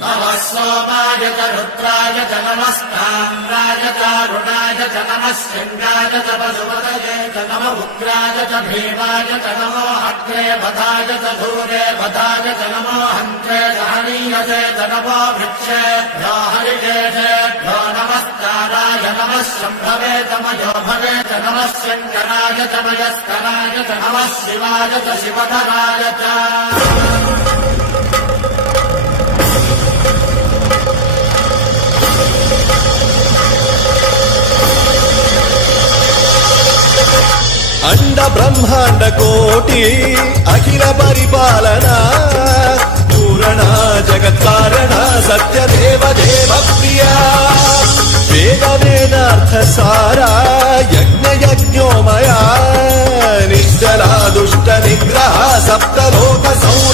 नमः सोमाय च रुद्राय च नमस्ताम्राय च अरुणाय च नमः शृङ्गाय च पशुपतये च नमः उग्राय च भीमाय च नमो अग्रे बधाय च धूरे बधाय च नमो हन्त्रे च हनीयसे च नमो वृक्षेभ्यो हरिकेशेभ्यो नमस्काराय नमः शम्भवे च मयोभवे च नमः शङ्कराय च मयस्कराय च नमः शिवाय च शिवधराय च अंड ब्रह्मांड कोटि अखिल परिपालना पूरणा जगत्कारणा सत्यदेव देव प्रिया वेद वेदार्थ सारा यज्ञ यज्ञोमया निश्चला दुष्ट निग्रह सप्तलोक सौर